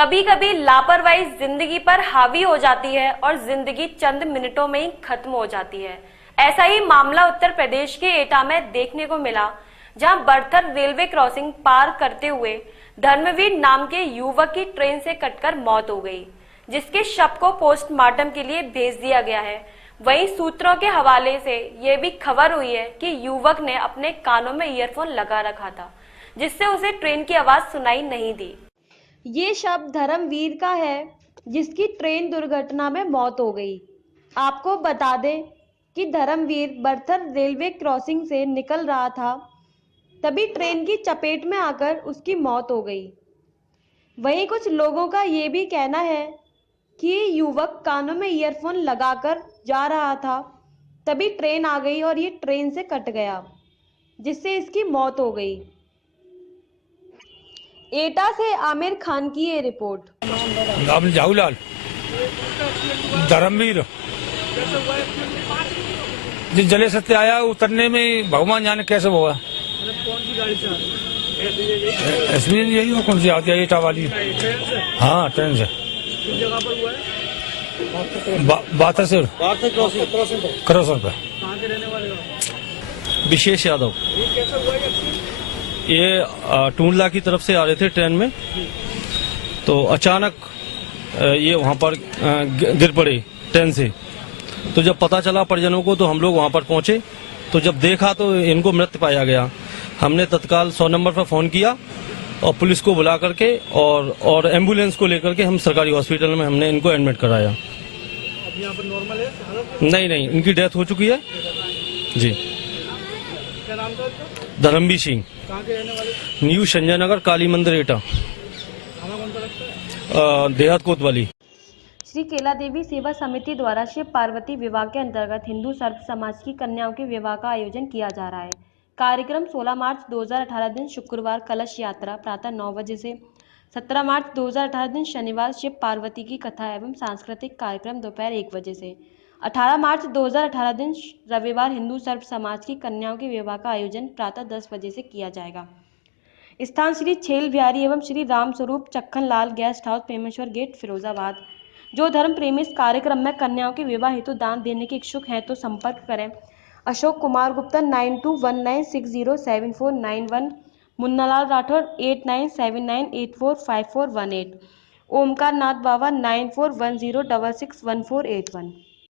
कभी कभी लापरवाही जिंदगी पर हावी हो जाती है और जिंदगी चंद मिनटों में ही खत्म हो जाती है। ऐसा ही मामला उत्तर प्रदेश के एटा में देखने को मिला, जहां बड़थर रेलवे क्रॉसिंग पार करते हुए धर्मवीर नाम के युवक की ट्रेन से कटकर मौत हो गई, जिसके शव को पोस्टमार्टम के लिए भेज दिया गया है। वहीं सूत्रों के हवाले से ये भी खबर हुई है कि युवक ने अपने कानों में ईयरफोन लगा रखा था, जिससे उसे ट्रेन की आवाज सुनाई नहीं दी। ये शव धर्मवीर का है, जिसकी ट्रेन दुर्घटना में मौत हो गई। आपको बता दें कि धर्मवीर बड़थर रेलवे क्रॉसिंग से निकल रहा था, तभी ट्रेन की चपेट में आकर उसकी मौत हो गई। वहीं कुछ लोगों का ये भी कहना है कि ये युवक कानों में ईयरफोन लगाकर जा रहा था, तभी ट्रेन आ गई और ये ट्रेन से कट गया, जिससे इसकी मौत हो गई। एटा से आमिर खान की ये रिपोर्ट। जाहूलाल धर्मवीर जिस जले सत्य आया उतरने में भगवान जाने कैसे हुआ। कौन सी गाड़ी से इसमें यही हो कौन सी आती है एटा वाली। हाँ ट्रेन से। किस जगह पर हुआ है? बातासिर क्रॉसिंग पे। कहाँ के रहने वाले हो? विशेष यादव। ये कैसे हुआ ये टूंडला की तरफ से आ रहे थे ट्रेन में, तो अचानक ये वहाँ पर गिर पड़े ट्रेन से। तो जब पता चला परिजनों को तो हम लोग वहाँ पर पहुँचे, तो जब देखा तो इनको मृत पाया गया। हमने तत्काल 100 नंबर पर फोन किया और पुलिस को बुला करके और एम्बुलेंस को लेकर के हम सरकारी हॉस्पिटल में हमने इनको एडमिट कराया। अब यहाँ पर नॉर्मल है हालत? नहीं, इनकी डेथ हो चुकी है जी। क्या नाम था इसका? धर्मवीर सिंह। कहाँ के रहने वाले? न्यू संजय नगर काली मंदिर एटा। थाना कौन सा लगता है? देहात कोतवाली। श्री केला देवी सेवा समिति द्वारा शिव पार्वती विवाह के अंतर्गत हिंदू सर्व समाज की कन्याओं के विवाह का आयोजन किया जा रहा है। कार्यक्रम 16 मार्च 2018 दिन शुक्रवार कलश यात्रा प्रातः 9 बजे से, 17 मार्च 2018 दिन शनिवार शिव पार्वती की कथा एवं सांस्कृतिक कार्यक्रम दोपहर 1 बजे से, 18 मार्च 2018 दिन रविवार हिंदू सर्व समाज की कन्याओं के विवाह का आयोजन प्रातः 10 बजे से किया जाएगा। स्थान श्री छेल बिहारी एवं श्री राम स्वरूप चक्खन लाल गेस्ट हाउस पेमेश्वर गेट फिरोजाबाद। जो धर्म प्रेमी इस कार्यक्रम में कन्याओं के विवाह हेतु दान देने के इच्छुक हैं तो संपर्क करें अशोक कुमार गुप्ता 9219607491, मुन्नालाल राठौर 8979845418, ओमकार नाथ बाबा 9410661481।